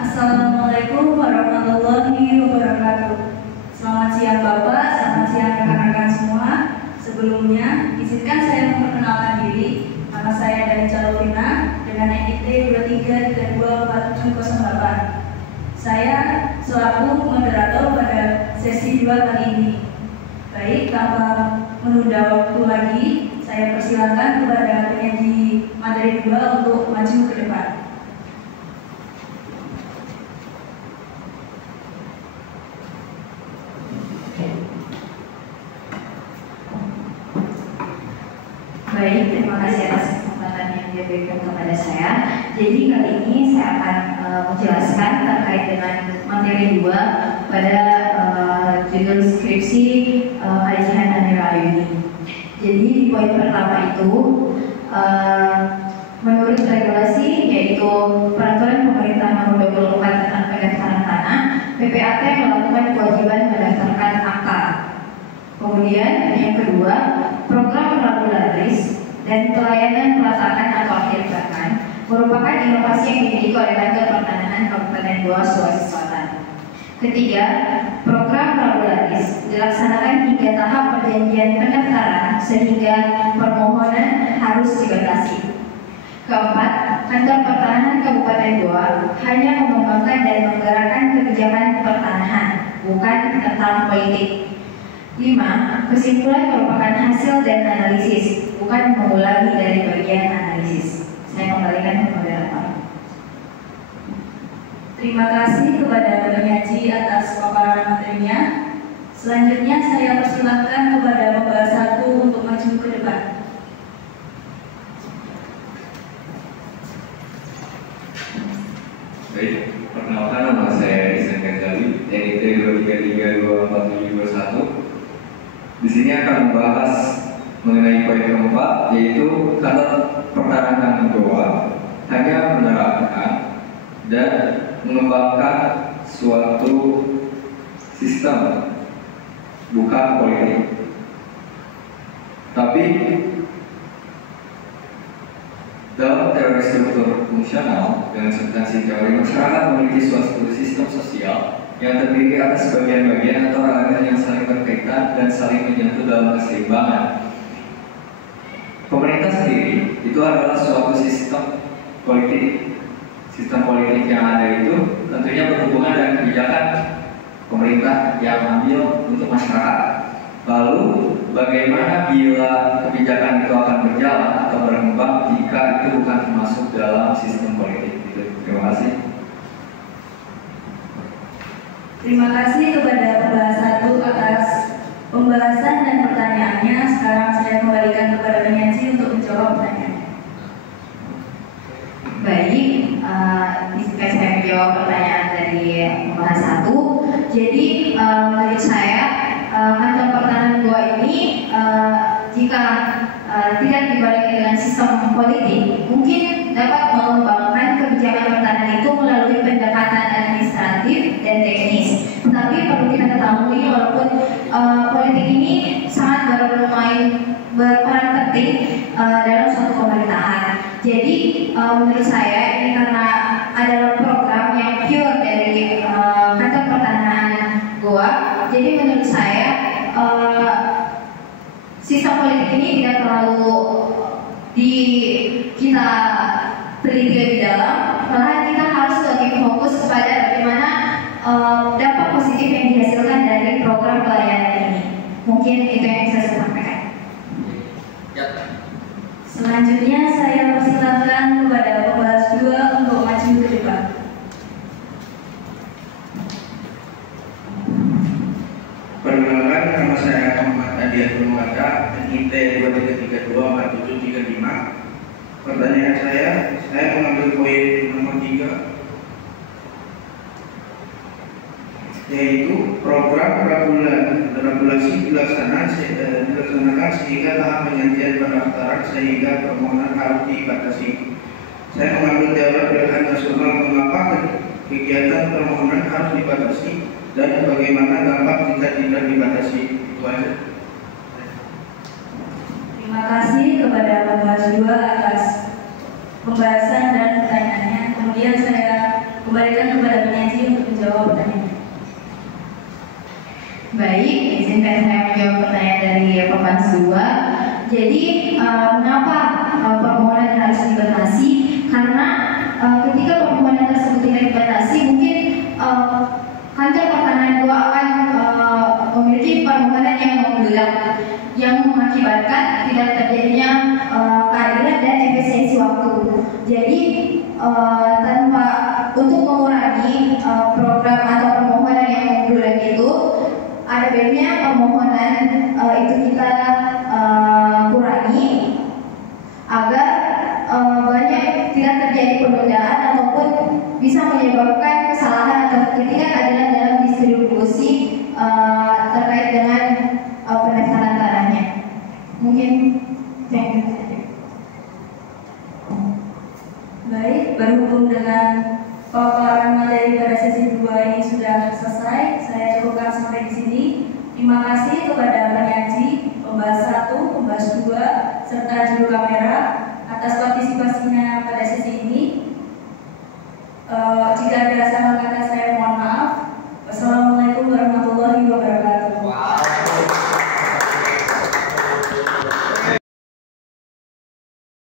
Assalamualaikum warahmatullahi wabarakatuh. Selamat siang Bapak, selamat siang rekan-rekan semua. Sebelumnya, izinkan saya memperkenalkan diri. Nama saya Dani Calovina dengan NIT 23324708. Saya selaku moderator pada sesi 2 kali ini. Baik, tanpa menunda waktu lagi, saya persilakan kepada penyaji materi 2 untuk maju ke depan. Baik, terima kasih atas kesempatan yang diberikan kepada saya. Jadi kali ini saya akan menjelaskan terkait dengan materi 2 pada judul skripsi Aisyah Anira Ayuni. Jadi di poin pertama itu menurut regulasi yaitu Peraturan Pemerintah Nomor 24 tentang Pendaftaran Tanah, PPAT melakukan kewajiban mendaftarkan akta. Kemudian yang kedua, program regularis dan pelayanan pelatakan atau akhir bahkan merupakan inovasi yang dimiliki oleh Kantor Pertanahan Kabupaten Goa, Sulawesi Selatan. Ketiga, program regularis dilaksanakan hingga tahap perjanjian pendaftaran sehingga permohonan harus dibatasi. Keempat, Kantor Pertanahan Kabupaten Goa hanya mengembangkan dan menggerakkan kebijakan pertanahan, bukan tentang politik. 5. Kesimpulan merupakan hasil dan analisis, bukan mengulangi dari bagian analisis. Saya kembalikan ke moderator. Terima kasih kepada penyaji atas paparan materinya. Selanjutnya saya persilakan kepada pembahas 1 untuk maju ke depan. Baik, perkenalkan nama saya Ihsan Ghazali, NIT 23324721. Di sini akan membahas mengenai poin keempat, yaitu Kantor Pertanahan Goa hanya menerapkan dan mengembangkan suatu sistem, bukan politik. Tapi dalam teori struktur fungsional dengan substansi teori, masyarakat memiliki suatu sistem sosial yang terdiri atas bagian-bagian atau elemen yang saling berkaitan dan saling menyatu dalam keseimbangan. Pemerintah sendiri itu adalah suatu sistem politik. Sistem politik yang ada itu tentunya berhubungan dengan kebijakan pemerintah yang ambil untuk masyarakat. Lalu bagaimana bila kebijakan itu akan berjalan atau berkembang jika itu bukan termasuk dalam sistem politik itu? Terima kasih. Terima kasih kepada pembahas 1 atas pembahasan dan pertanyaannya. Sekarang saya kembalikan kepada penyaji untuk menjawab pertanyaannya. Baik, jika saya menjawab pertanyaan dari pembahas 1, jadi menurut saya Kantor Pertanahan Goa ini jika tidak dibarengi dengan sistem politik, mungkin dapat mengembangkan kebijakan pertanahan itu melalui pendekatan administratif dan teknis. Tetapi perlu kita ketahui walaupun politik ini sangat berperan penting dalam suatu pemerintahan. Jadi menurut saya ini karena adalah program yang pure dari Kantor Pertanahan Goa, jadi menurut saya sistem politik ini tidak terlalu kita teliti lebih dalam, malahan kita harus lebih fokus kepada bagaimana dampak positif yang dihasilkan dari program pelayanan ini. Mungkin itu yang bisa saya sampaikan. Selanjutnya saya persilakan kepada pembahas 2 untuk maju ke depan. Perkenalkan, nama saya Muhammad Adiatul Muhammad, NIT 23324735. Pertanyaan saya mengambil poin nomor 3, yaitu program regulasi dilaksanakan sehingga tahap penyajian pendaftaran sehingga permohonan harus dibatasi. Saya mengambil teori pilihan nasional mengapa kegiatan permohonan harus dibatasi dan bagaimana dampak jika tidak dibatasi. Itu aja. Terima kasih kepada pembahas 2 atas pembahasan dan pertanyaannya. Kemudian saya Kembalikan kepada penyaji untuk menjawab pertanyaan. Baik, izinkan saya menjawab pertanyaan dari Papan 2. Jadi, mengapa permohonan harus dibatasi? Karena ketika permohonan tersebut tidak dibatasi, mungkin kantor pertanahan 2 akan memiliki permohonan yang membelak, yang mengakibatkan tidak terjadinya keadilan dan efisiensi waktu. Jadi, tanpa untuk mengurangi program atau permohonan yang membelak itu, ada baiknya permohonan itu kita kurangi agar banyak tidak terjadi penundaan ataupun bisa menyebabkan kesalahan atau ketidakadilan dalam distribusi terkait dengan pendaftaran tanahnya. Mungkin yang itu saja. Baik, berhubung dengan paparan materi pada sesi 2 ini sudah selesai, saya cukupkan sampai di sini. Terima kasih kepada penyaji, pembahas 1, pembahas 2, serta juru kamera atas partisipasinya